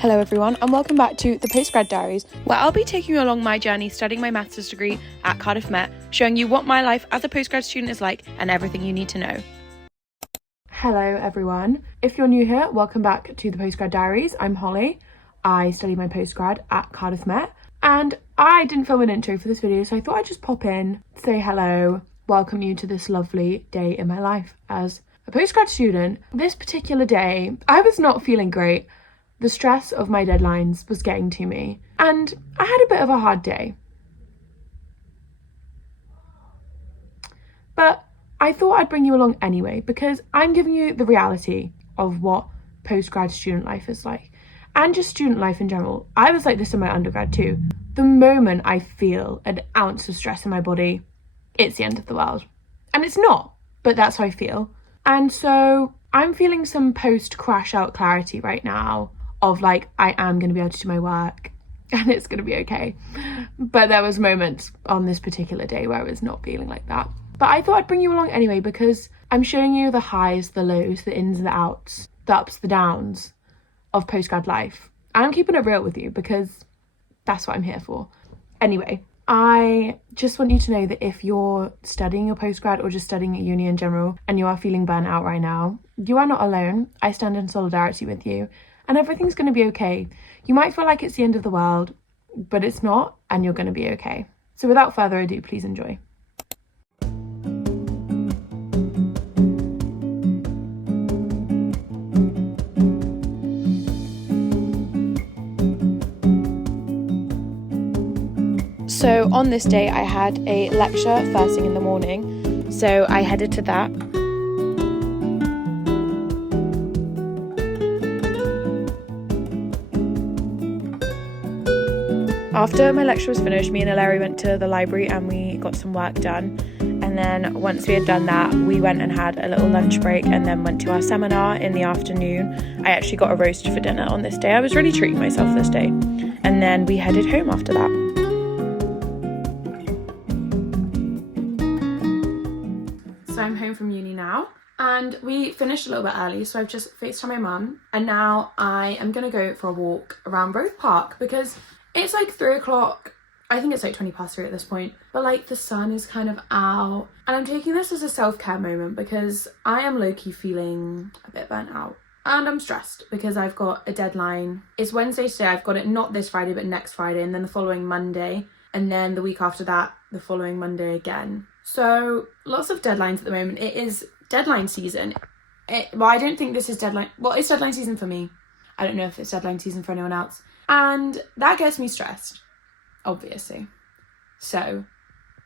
Hello everyone and welcome back to the Postgrad Diaries, where I'll be taking you along my journey studying my master's degree at Cardiff Met, showing you what my life as a postgrad student is like and everything you need to know. Hello everyone. If you're new here, welcome back to the Postgrad Diaries. I'm Holly. I study my postgrad at Cardiff Met and I didn't film an intro for this video, so I thought I'd just pop in, say hello, welcome you to this lovely day in my life as a postgrad student. This particular day, I was not feeling great. The stress of my deadlines was getting to me and I had a bit of a hard day. But I thought I'd bring you along anyway because I'm giving you the reality of what postgrad student life is like and just student life in general. I was like this in my undergrad too. The moment I feel an ounce of stress in my body, it's the end of the world. And it's not, but that's how I feel. And so I'm feeling some post-crash out clarity right now of like, I am going to be able to do my work and it's going to be okay. But there was moments on this particular day where I was not feeling like that. But I thought I'd bring you along anyway because I'm showing you the highs, the lows, the ins and the outs, the ups, the downs of postgrad life. And I'm keeping it real with you because that's what I'm here for. Anyway, I just want you to know that if you're studying your postgrad or just studying at uni in general and you are feeling burnt out right now, you are not alone. I stand in solidarity with you. And everything's going to be okay. You might feel like it's the end of the world, but it's not, and you're going to be okay. So without further ado, please enjoy. So on this day, I had a lecture first thing in the morning. So I headed to that. After my lecture was finished, me and Larry went to the library and we got some work done. And then once we had done that, we went and had a little lunch break and then went to our seminar in the afternoon. I actually got a roast for dinner on this day. I was really treating myself this day. And then we headed home after that. So I'm home from uni now. And we finished a little bit early, so I've just FaceTimed my mum. And now I am going to go for a walk around Roath Park because it's like 3 o'clock. I think it's like 20 past 3 at this point. But like the sun is kind of out. And I'm taking this as a self-care moment because I am low-key feeling a bit burnt out. And I'm stressed because I've got a deadline. It's Wednesday today. I've got it not this Friday, but next Friday. And then the following Monday. And then the week after that, the following Monday again. So lots of deadlines at the moment. It is deadline season. Well, I don't think this is deadline. Well, it's deadline season for me. I don't know if it's deadline season for anyone else. And that gets me stressed, obviously. So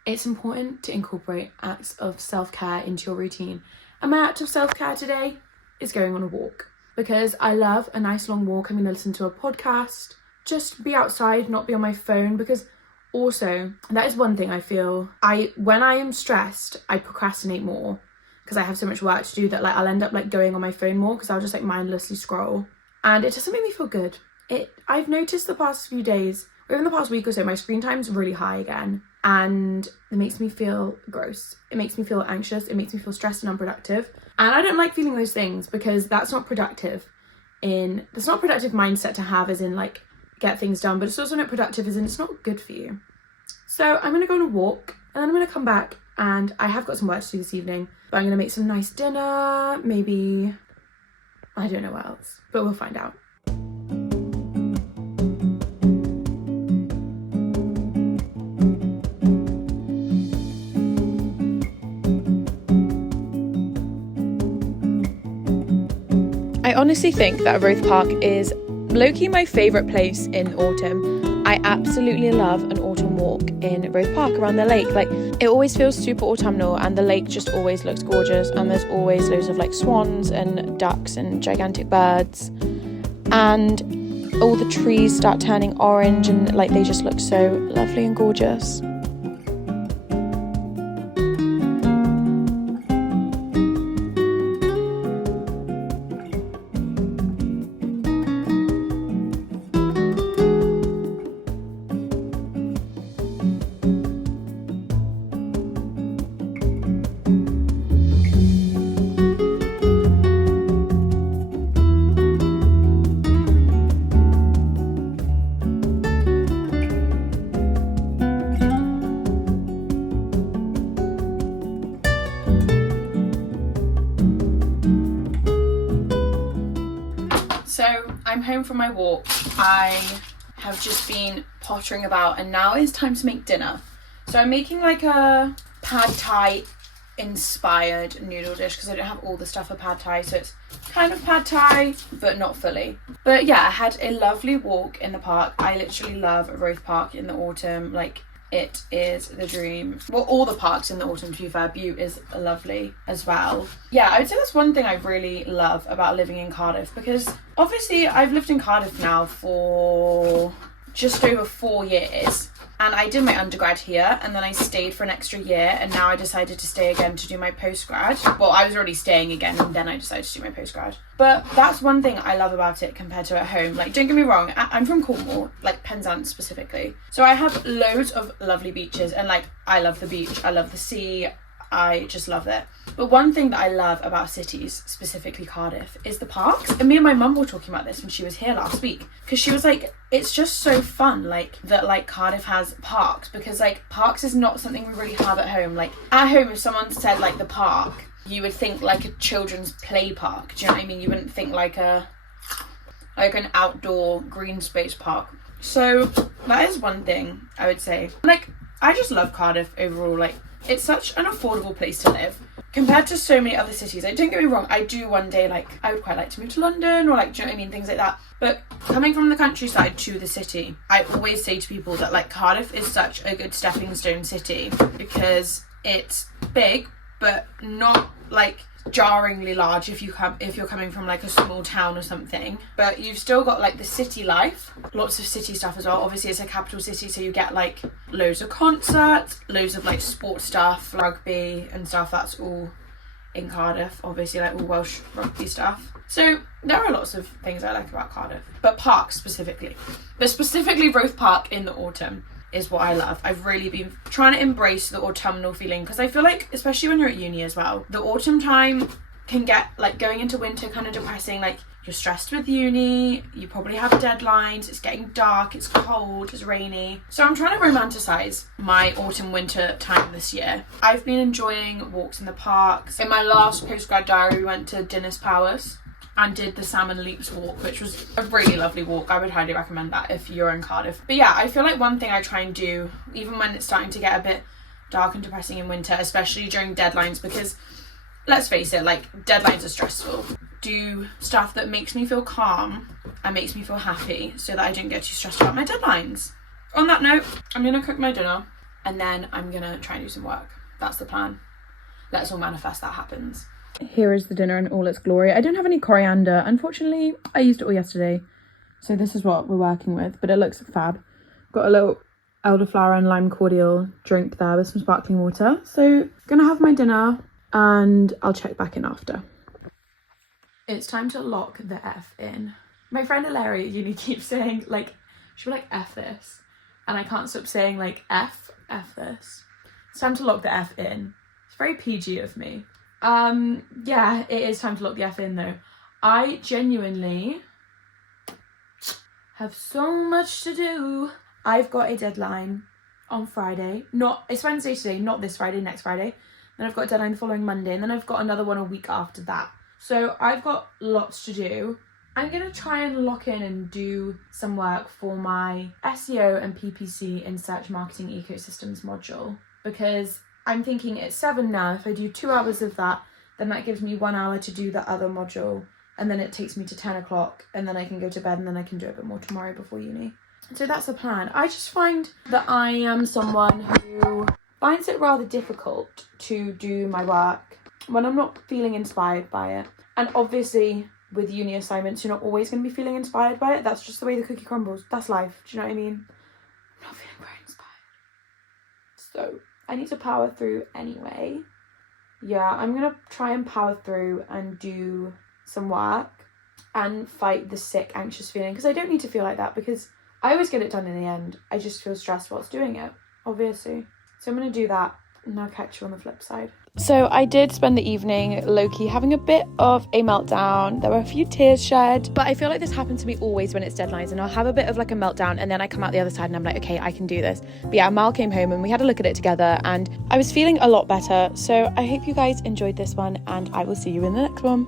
it's important to incorporate acts of self-care into your routine. And my act of self-care today is going on a walk because I love a nice long walk. I'm going to listen to a podcast, just be outside, not be on my phone, because also that is one thing I feel when I am stressed, I procrastinate more because I have so much work to do that like I'll end up like going on my phone more because I'll just like mindlessly scroll and it doesn't make me feel good. I've noticed the past few days, or even the past week or so, my screen time's really high again. And it makes me feel gross. It makes me feel anxious. It makes me feel stressed and unproductive. And I don't like feeling those things because that's not productive. That's not a productive mindset to have as in like get things done, but it's also not productive as in it's not good for you. So I'm going to go on a walk and then I'm going to come back and I have got some work to do this evening. But I'm going to make some nice dinner, maybe, I don't know what else, but we'll find out. I honestly think that Roath Park is low-key my favourite place in autumn. I absolutely love an autumn walk in Roath Park around the lake. Like, it always feels super autumnal and the lake just always looks gorgeous and there's always loads of like swans and ducks and gigantic birds. And all the trees start turning orange and like they just look so lovely and gorgeous. home from my walk. I have just been pottering about and now it's time to make dinner. So I'm making like a pad thai inspired noodle dish because I don't have all the stuff for pad thai, so it's kind of pad thai but not fully. But yeah, I had a lovely walk in the park. I literally love Roath Park in the autumn. Like, it is the dream. Well, all the parks in the autumn, to be fair. Bute is lovely as well. Yeah, I would say that's one thing I really love about living in Cardiff, because obviously I've lived in Cardiff now for just over 4 years, and I did my undergrad here and then I stayed for an extra year, and now I decided to stay again to do my postgrad. Well, I was already staying again and then I decided to do my postgrad. But that's one thing I love about it compared to at home. Like, don't get me wrong, I'm from Cornwall, like Penzance specifically, so I have loads of lovely beaches, and like, I love the beach, I love the sea, I just love it. But one thing that I love about cities, specifically Cardiff, is the parks. And me and my mum were talking about this when she was here last week, because she was like, it's just so fun, like, that like Cardiff has parks, because like parks is not something we really have at home. Like, at home, if someone said like the park, you would think like a children's play park. Do you know what I mean? You wouldn't think like an outdoor green space park. So that is one thing I would say. Like, I just love Cardiff overall. Like, it's such an affordable place to live compared to so many other cities. Like, don't get me wrong, I do one day, like, I would quite like to move to London, or like, do you know what I mean, things like that. But coming from the countryside to the city, I always say to people that like Cardiff is such a good stepping stone city, because it's big but not like jarringly large if you're coming from like a small town or something, but you've still got like the city life, lots of city stuff as well. Obviously it's a capital city, so you get like loads of concerts, loads of like sports stuff, rugby and stuff. That's all in Cardiff, obviously, like all Welsh rugby stuff. So there are lots of things I like about Cardiff, but parks specifically, but specifically Roath Park in the autumn is what I love. I've really been trying to embrace the autumnal feeling, because I feel like, especially when you're at uni as well, the autumn time can get, like, going into winter kind of depressing. Like, you're stressed with uni, you probably have deadlines, it's getting dark, it's cold, it's rainy. So I'm trying to romanticize my autumn winter time this year. I've been enjoying walks in the parks. In my last postgrad diary, we went to Dinas Powys and did the Salmon Leaps walk, which was a really lovely walk. I would highly recommend that if you're in Cardiff. But yeah, I feel like one thing I try and do, even when it's starting to get a bit dark and depressing in winter, especially during deadlines, because let's face it, like, deadlines are stressful. Do stuff that makes me feel calm and makes me feel happy, so that I don't get too stressed about my deadlines. On that note, I'm gonna cook my dinner and then I'm gonna try and do some work. That's the plan. Let's all manifest that happens. Here is the dinner in all its glory. I don't have any coriander. Unfortunately, I used it all yesterday, so this is what we're working with, but it looks fab. Got a little elderflower and lime cordial drink there with some sparkling water. So gonna have my dinner and I'll check back in after. It's time to lock the F in. My friend Hilary at uni keeps saying, like, she'll be like, F this, and I can't stop saying like, F this. It's time to lock the F in. It's very PG of me. Yeah, it is time to lock the F in though. I genuinely have so much to do. I've got a deadline on Friday. It's Wednesday today, not this Friday, next Friday. Then I've got a deadline the following Monday, and then I've got another one a week after that. So I've got lots to do. I'm gonna try and lock in and do some work for my SEO and PPC in Search Marketing Ecosystems module, because I'm thinking it's 7 now. If I do 2 hours of that, then that gives me 1 hour to do the other module, and then it takes me to 10 o'clock, and then I can go to bed, and then I can do a bit more tomorrow before uni. So that's the plan. I just find that I am someone who finds it rather difficult to do my work when I'm not feeling inspired by it. And obviously with uni assignments, you're not always going to be feeling inspired by it. That's just the way the cookie crumbles. That's life. Do you know what I mean? I'm not feeling very inspired. So I need to power through anyway. Yeah, I'm going to try and power through and do some work and fight the sick, anxious feeling, because I don't need to feel like that, because I always get it done in the end. I just feel stressed whilst doing it, obviously. So I'm going to do that, and I'll catch you on the flip side. So I did spend the evening low-key having a bit of a meltdown. There were a few tears shed, but I feel like this happens to me always when it's deadlines, and I'll have a bit of like a meltdown and then I come out the other side and I'm like, okay, I can do this. But yeah, Mal came home and we had a look at it together and I was feeling a lot better. So I hope you guys enjoyed this one, and I will see you in the next one.